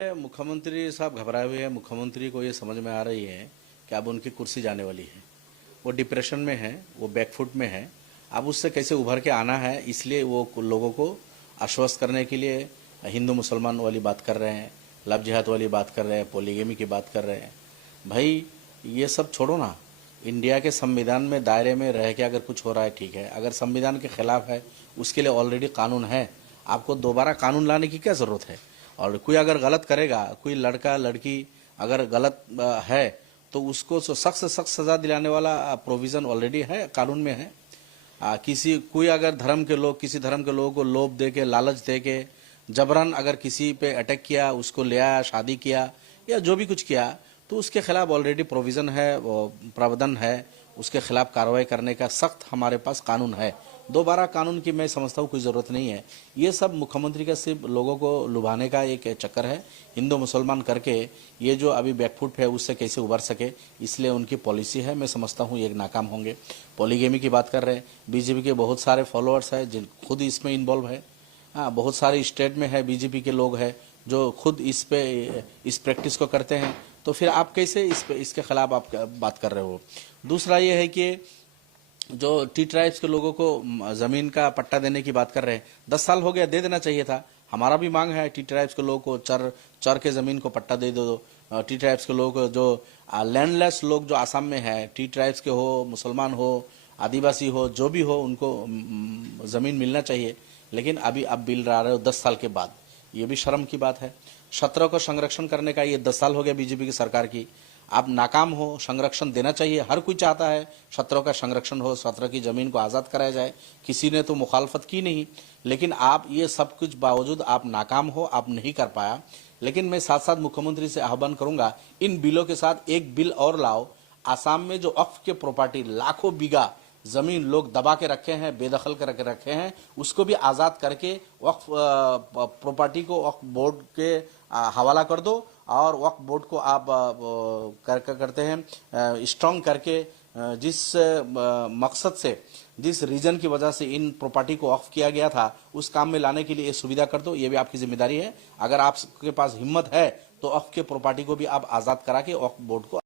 मुख्यमंत्री साहब घबराए हुए हैं। मुख्यमंत्री को ये समझ में आ रही है कि अब उनकी कुर्सी जाने वाली है। वो डिप्रेशन में है, वो बैकफुट में है। अब उससे कैसे उभर के आना है, इसलिए वो लोगों को आश्वस्त करने के लिए हिंदू मुसलमान वाली बात कर रहे हैं, लव जिहाद वाली बात कर रहे हैं, पोलीगेमी की बात कर रहे हैं। भाई ये सब छोड़ो ना। इंडिया के संविधान में दायरे में रह के अगर कुछ हो रहा है ठीक है, अगर संविधान के खिलाफ है उसके लिए ऑलरेडी कानून है। आपको दोबारा कानून लाने की क्या ज़रूरत है। और कोई अगर गलत करेगा, कोई लड़का लड़की अगर गलत है तो उसको सख्त से सख्त सज़ा दिलाने वाला प्रोविज़न ऑलरेडी है, कानून में है। किसी कोई अगर धर्म के लोग किसी धर्म के लोगों को लोभ दे के, लालच दे के, जबरन अगर किसी पे अटैक किया, उसको ले आया, शादी किया या जो भी कुछ किया, तो उसके खिलाफ ऑलरेडी प्रोविज़न है, प्रावधान है। उसके खिलाफ कार्रवाई करने का सख्त हमारे पास कानून है। दोबारा कानून की मैं समझता हूँ कोई ज़रूरत नहीं है। ये सब मुख्यमंत्री का सिर्फ लोगों को लुभाने का एक चक्कर है, हिंदू मुसलमान करके। ये जो अभी बैकफुट है उससे कैसे उबर सके, इसलिए उनकी पॉलिसी है। मैं समझता हूँ ये नाकाम होंगे। पॉलीगेमी की बात कर रहे हैं, बीजेपी के बहुत सारे फॉलोअर्स हैं जिन खुद इसमें इन्वॉल्व है। हाँ, बहुत सारे स्टेट में है बीजेपी के लोग हैं जो खुद इस प्रैक्टिस को करते हैं। तो फिर आप कैसे इसके खिलाफ आप बात कर रहे हो। दूसरा ये है कि जो टी ट्राइब्स के लोगों को ज़मीन का पट्टा देने की बात कर रहे हैं, 10 साल हो गया, दे देना चाहिए था। हमारा भी मांग है टी ट्राइब्स के लोगों को चर के ज़मीन को पट्टा दे दो। टी ट्राइब्स के लोग जो लैंडलेस लोग जो आसाम में है, टी ट्राइब्स के हो, मुसलमान हो, आदिवासी हो, जो भी हो, उनको ज़मीन मिलना चाहिए। लेकिन अभी अब बिल ला रहे हो 10 साल के बाद, ये भी शर्म की बात है। क्षत्रियों को संरक्षण करने का ये 10 साल हो गया बीजेपी की सरकार की। आप नाकाम हो। संरक्षण देना चाहिए, हर कोई चाहता है क्षत्रियों का संरक्षण हो, क्षत्रियों की ज़मीन को आज़ाद कराया जाए। किसी ने तो मुखालफत की नहीं, लेकिन आप ये सब कुछ बावजूद आप नाकाम हो, आप नहीं कर पाया। लेकिन मैं साथ साथ मुख्यमंत्री से आह्वान करूंगा, इन बिलों के साथ एक बिल और लाओ। आसाम में जो वक्फ के प्रॉपर्टी लाखों बीघा ज़मीन लोग दबा के रखे हैं, बेदखल करके रखे हैं, उसको भी आज़ाद करके वक्फ प्रॉपर्टी को वक्फ बोर्ड के हवाला कर दो। और वक्फ बोर्ड को आप करते हैं स्ट्रॉन्ग करके, जिस मकसद से, जिस रीजन की वजह से इन प्रॉपर्टी को वक्फ किया गया था, उस काम में लाने के लिए सुविधा कर दो। ये भी आपकी जिम्मेदारी है। अगर आपके पास हिम्मत है तो वक्फ के प्रॉपर्टी को भी आप आज़ाद करा के वक्फ बोर्ड को